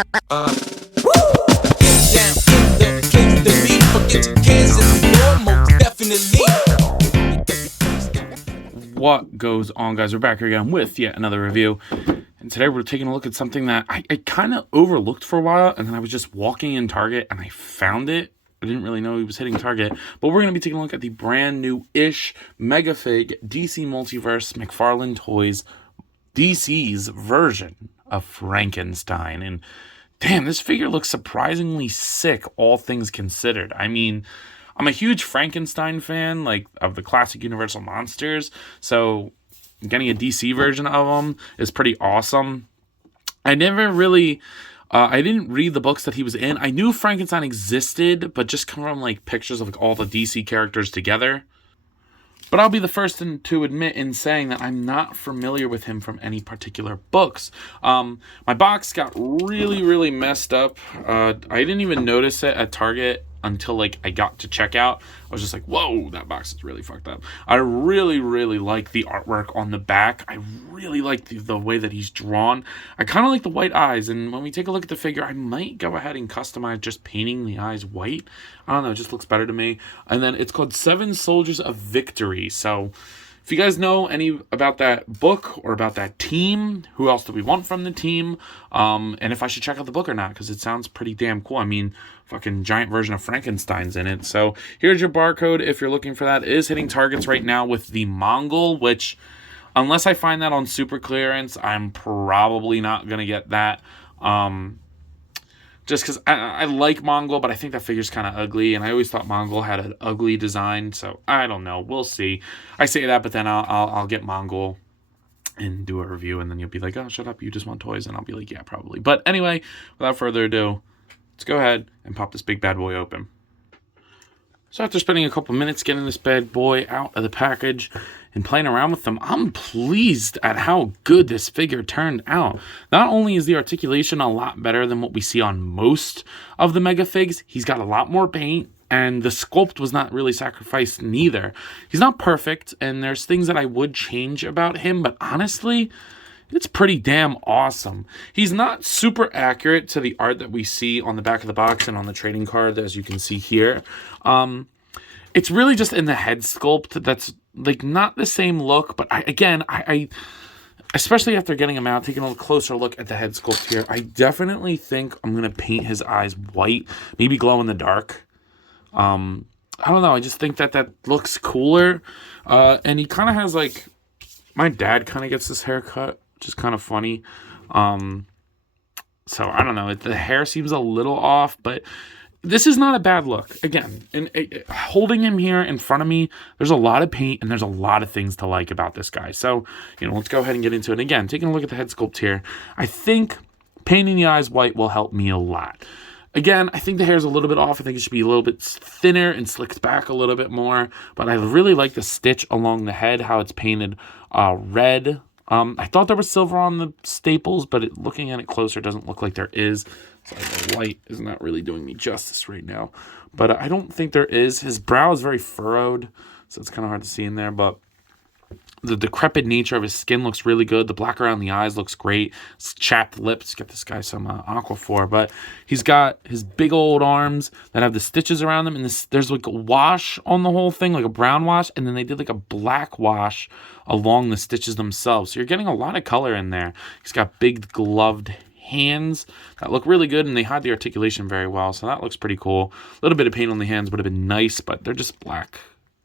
Down in the place to be. Forget your cares anymore, most definitely. What goes on, guys? We're back here again with yet another review. And today we're taking a look at something that I kind of overlooked for a while. And then I was just walking in Target and I found it. I didn't really know he was hitting Target. But we're going to be taking a look at the brand new-ish Megafig DC Multiverse McFarlane Toys DC's version of Frankenstein. And damn, this figure looks surprisingly sick, all things considered. I mean, I'm a huge Frankenstein fan, like, of the classic Universal monsters, so getting a DC version of them is pretty awesome. I never really, I didn't read the books that he was in. I knew Frankenstein existed, but just from, like, pictures of, like, all the DC characters together. But I'll be the first to admit in saying that I'm not familiar with him from any particular books. My box got really messed up. I didn't even notice it at Target until, like, I got to checkout. I was just like, whoa, that box is really fucked up. I really like the artwork on the back. I really like the way that he's drawn. I kind of like the white eyes, and when we take a look at the figure, I might go ahead and customize just painting the eyes white. I don't know, it just looks better to me. And then it's called 7 Soldiers of Victory. So if you guys know any about that book or about that team, who else do we want from the team, and if I should check out the book or not, because it sounds pretty damn cool. I mean, fucking giant version of Frankenstein's in it. So here's your barcode if you're looking for that. It is hitting Targets right now with the Mongol, which, unless I find that on super clearance, I'm probably not going to get that. Just because I like Mongol, but I think that figure's kind of ugly, and I always thought Mongol had an ugly design, so I don't know. We'll see. I say that, but then I'll get Mongol and do a review, and then you'll be like, oh, shut up, you just want toys, and I'll be like, yeah, probably. But anyway, without further ado, let's go ahead and pop this big bad boy open. So after spending a couple minutes getting this bad boy out of the package and playing around with them, I'm pleased at how good this figure turned out. Not only is the articulation a lot better than what we see on most of the Megafigs, he's got a lot more paint, and the sculpt was not really sacrificed neither. He's not perfect, and there's things that I would change about him, but honestly, it's pretty damn awesome. He's not super accurate to the art that we see on the back of the box and on the trading card, as you can see here. It's really just in the head sculpt that's, like, not the same look, but I especially after getting him out, taking a closer look at the head sculpt here, I definitely think I'm going to paint his eyes white, maybe glow in the dark. I don't know, I just think that looks cooler. And he kind of has, like, my dad kind of gets this haircut, which is kind of funny. So I don't know, the hair seems a little off, but this is not a bad look. Again, holding him here in front of me, there's a lot of paint and there's a lot of things to like about this guy. So, let's go ahead and get into it. Again, taking a look at the head sculpt here, I think painting the eyes white will help me a lot. Again, I think the hair is a little bit off. I think it should be a little bit thinner and slicked back a little bit more. But I really like the stitch along the head, how it's painted red. I thought there was silver on the staples, but looking at it closer, doesn't look like there is. So the light is not really doing me justice right now. But I don't think there is. His brow is very furrowed, so it's kind of hard to see in there. But the decrepit nature of his skin looks really good. The black around the eyes looks great. His chapped lips. Get this guy some Aquaphor. But he's got his big old arms that have the stitches around them. And there's like a wash on the whole thing, like a brown wash. And then they did like a black wash along the stitches themselves. So you're getting a lot of color in there. He's got big gloved hands that look really good, and they hide the articulation very well. So that looks pretty cool. A little bit of paint on the hands would have been nice, but they're just black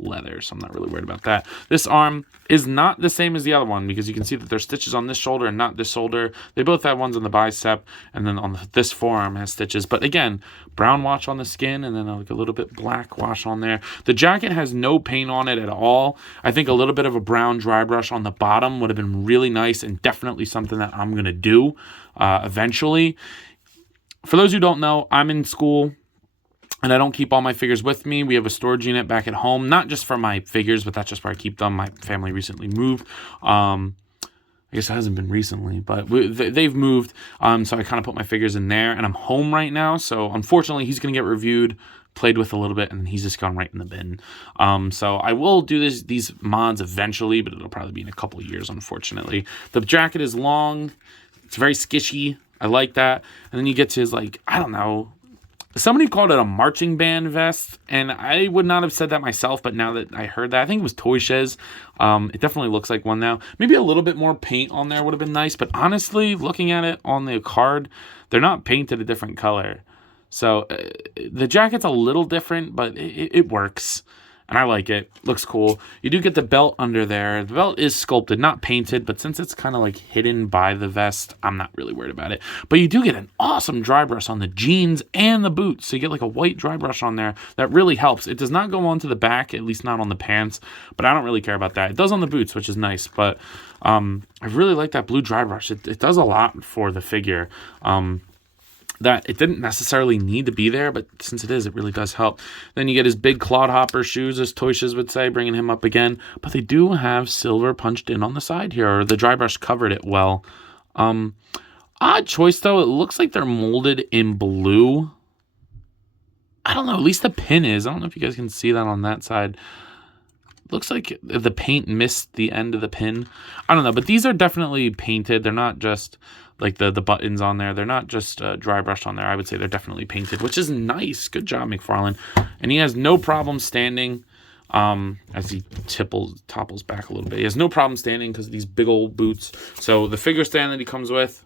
leather, so I'm not really worried about that. This arm is not the same as the other one, because you can see that there's stitches on this shoulder and not this shoulder. They both have ones on the bicep, and then on this forearm has stitches. But again, brown wash on the skin, and then like a little bit black wash on there. The jacket has no paint on it at all. I think a little bit of a brown dry brush on the bottom would have been really nice, and definitely something that I'm going to do eventually. For those who don't know, I'm in school, and I don't keep all my figures with me. We have a storage unit back at home, not just for my figures, but that's just where I keep them. My family recently moved. I guess it hasn't been recently, but they've moved. So I kind of put my figures in there, and I'm home right now. So unfortunately, he's going to get reviewed, played with a little bit, and he's just gone right in the bin. So I will do these mods eventually, but it'll probably be in a couple of years, unfortunately. The jacket is long. It's very skishy. I like that. And then you get to his, like, I don't know. Somebody called it a marching band vest, and I would not have said that myself, but now that I heard that, I think it was Toy Shiz. It definitely looks like one now. Maybe a little bit more paint on there would have been nice, but honestly, looking at it on the card, they're not painted a different color. So the jacket's a little different, but it works. And I like it. Looks cool. You do get the belt under there. The belt is sculpted, not painted, but since it's kind of like hidden by the vest, I'm not really worried about it. But you do get an awesome dry brush on the jeans and the boots. So you get like a white dry brush on there. That really helps. It does not go onto the back, at least not on the pants, but I don't really care about that. It does on the boots, which is nice, but I really like that blue dry brush. It does a lot for the figure. That it didn't necessarily need to be there, but since it is, it really does help. Then you get his big clodhopper shoes, as Toy Shiz would say, bringing him up again. But they do have silver punched in on the side here, or the dry brush covered it well. Odd choice, though. It looks like they're molded in blue. I don't know. At least the pin is. I don't know if you guys can see that on that side. Looks like the paint missed the end of the pin. I don't know, but these are definitely painted. They're not just like the buttons on there. They're not just dry brushed on there. I would say they're definitely painted, which is nice. Good job, McFarlane. And he has no problem standing as he topples back a little bit. He has no problem standing because of these big old boots. So the figure stand that he comes with,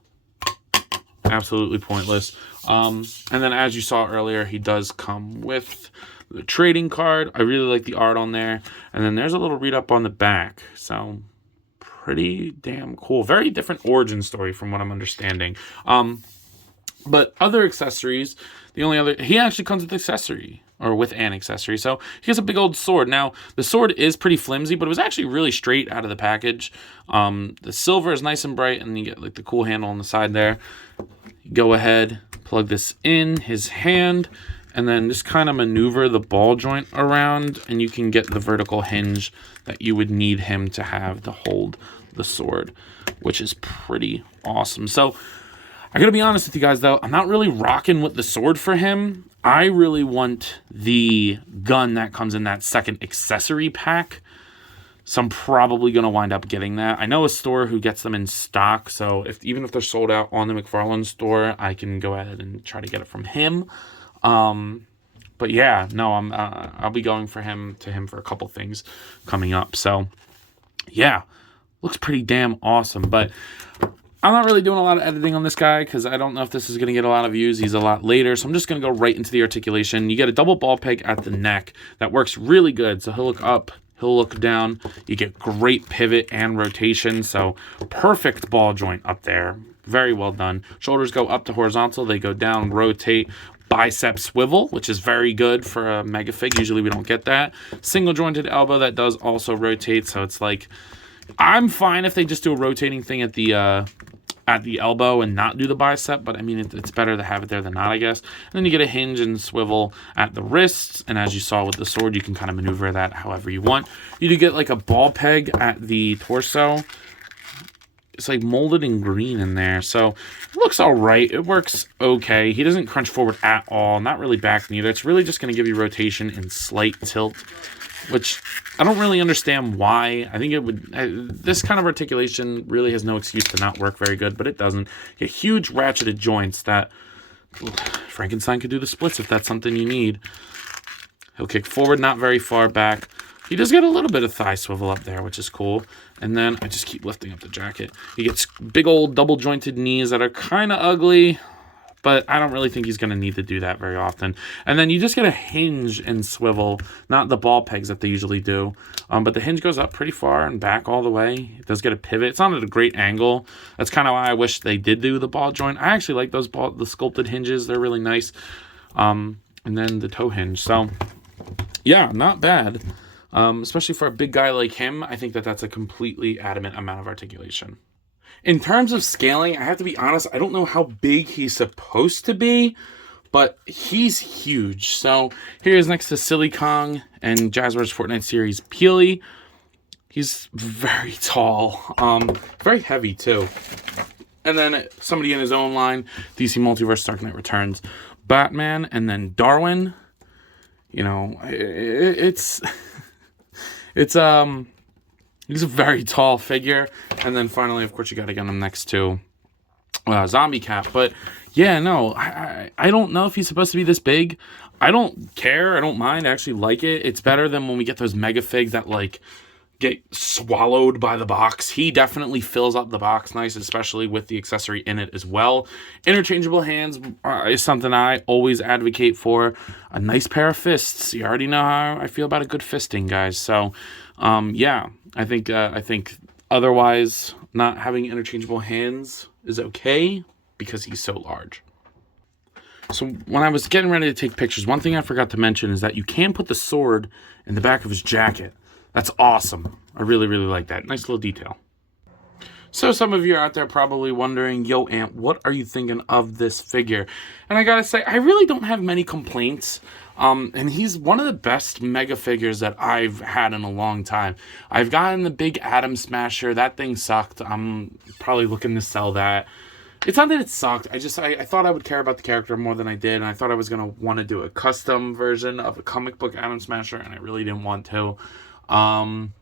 absolutely pointless. And then as you saw earlier, he does come with the trading card. I really like the art on there. And then there's a little read up on the back. So pretty damn cool. Very different origin story from what I'm understanding. But other accessories, he actually comes with accessory, or with an accessory. So he has a big old sword. Now, the sword is pretty flimsy, but it was actually really straight out of the package. The silver is nice and bright, and you get like the cool handle on the side there. Go ahead, plug this in his hand, and then just kind of maneuver the ball joint around, and you can get the vertical hinge that you would need him to have to hold the sword, which is pretty awesome. So I gotta be honest with you guys, though, I'm not really rocking with the sword for him. I really want the gun that comes in that second accessory pack. So I'm probably going to wind up getting that. I know a store who gets them in stock, so even if they're sold out on the McFarlane store, I can go ahead and try to get it from him. But yeah, no, I'll be going to him for a couple things coming up. So yeah, looks pretty damn awesome. But I'm not really doing a lot of editing on this guy because I don't know if this is going to get a lot of views. He's a lot later, so I'm just going to go right into the articulation. You get a double ball peg at the neck that works really good. So he'll look up, he'll look down. You get great pivot and rotation, so perfect ball joint up there. Very well done. Shoulders go up to horizontal. They go down, rotate. Bicep swivel, which is very good for a Megafig. Usually we don't get that. Single jointed elbow that does also rotate, so it's like, I'm fine if they just do a rotating thing at the elbow and not do the bicep, but I mean, it's better to have it there than not, I guess. And then you get a hinge and swivel at the wrists, and as you saw with the sword, you can kind of maneuver that however you want. You do get like a ball peg at the torso. It's like molded in green in there, so it looks all right. It works okay. He doesn't crunch forward at all, not really back neither. It's really just going to give you rotation and slight tilt, which I don't really understand why. I think it would, this kind of articulation really has no excuse to not work very good, but it doesn't. You get huge ratcheted joints that Frankenstein could do the splits if that's something you need. He'll kick forward, not very far back. He does get a little bit of thigh swivel up there, which is cool. And then I just keep lifting up the jacket. He gets big old double jointed knees that are kind of ugly, but I don't really think he's going to need to do that very often. And then you just get a hinge and swivel, not the ball pegs that they usually do. But the hinge goes up pretty far and back all the way. It does get a pivot. It's not at a great angle. That's kind of why I wish they did do the ball joint. I actually like the sculpted hinges. They're really nice. And then the toe hinge. So yeah, not bad. Especially for a big guy like him, I think that's a completely adamant amount of articulation. In terms of scaling, I have to be honest, I don't know how big he's supposed to be, but he's huge. So here he is next to Silly Kong and Jazzwares Fortnite Series Peely. He's very tall, very heavy too. And then somebody in his own line, DC Multiverse Dark Knight Returns, Batman, and then Darwin. You know, he's a very tall figure. And then finally, of course, you got to get him next to zombie cat. But yeah, no, I don't know if he's supposed to be this big. I don't care. I don't mind. I actually like it. It's better than when we get those Megafigs that like get swallowed by the box. He definitely fills up the box nice, especially with the accessory in it as well. Interchangeable hands is something I always advocate for. A nice pair of fists. You already know how I feel about a good fisting, guys. So, yeah, I think otherwise not having interchangeable hands is okay because he's so large. So when I was getting ready to take pictures, one thing I forgot to mention is that you can put the sword in the back of his jacket. That's awesome. I really, really like that. Nice little detail. So some of you are out there probably wondering, yo, Ant, what are you thinking of this figure? And I gotta say, I really don't have many complaints. And he's one of the best Mega figures that I've had in a long time. I've gotten the big Atom Smasher. That thing sucked. I'm probably looking to sell that. It's not that it sucked. I thought I would care about the character more than I did, and I thought I was going to want to do a custom version of a comic book Atom Smasher, and I really didn't want to. I'm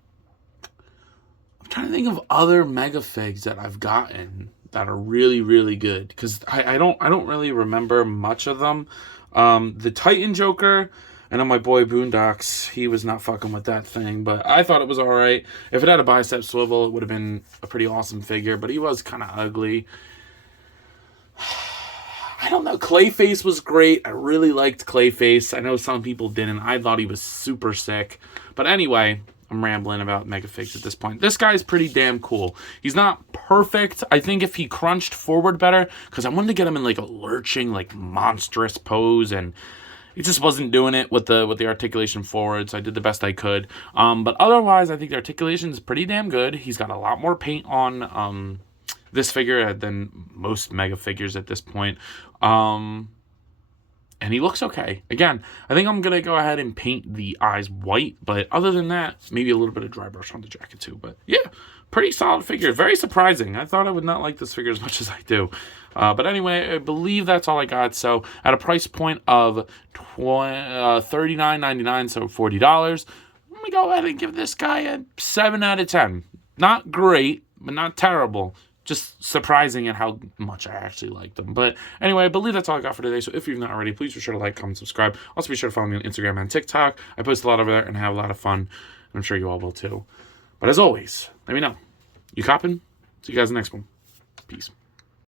trying to think of other Mega figs that I've gotten that are really, really good, because I don't really remember much of them. The Titan Joker, I know my boy Boondocks, he was not fucking with that thing, but I thought it was alright. If it had a bicep swivel, it would have been a pretty awesome figure, but he was kind of ugly. I don't know. Clayface was great. I really liked Clayface. I know some people didn't. I thought he was super sick. But anyway, I'm rambling about Megafigs at this point. This guy's pretty damn cool. He's not perfect. I think if he crunched forward better, because I wanted to get him in like a lurching, like monstrous pose, and it just wasn't doing it with the articulation forward, so I did the best I could. But otherwise, I think the articulation is pretty damn good. He's got a lot more paint on this figure than most Mega figures at this point. And he looks okay. Again, I think I'm going to go ahead and paint the eyes white, but other than that, maybe a little bit of dry brush on the jacket too. But yeah, pretty solid figure. Very surprising. I thought I would not like this figure as much as I do. But anyway, I believe that's all I got. So at a price point of $39.99, so $40, let me go ahead and give this guy a 7 out of 10. Not great, but not terrible. Just surprising at how much I actually like them. But anyway, I believe that's all I got for today. So if you've not already, please be sure to like, comment, subscribe. Also be sure to follow me on Instagram and TikTok. I post a lot over there and have a lot of fun. And I'm sure you all will too. But as always, let me know. You copping? See you guys in the next one. Peace.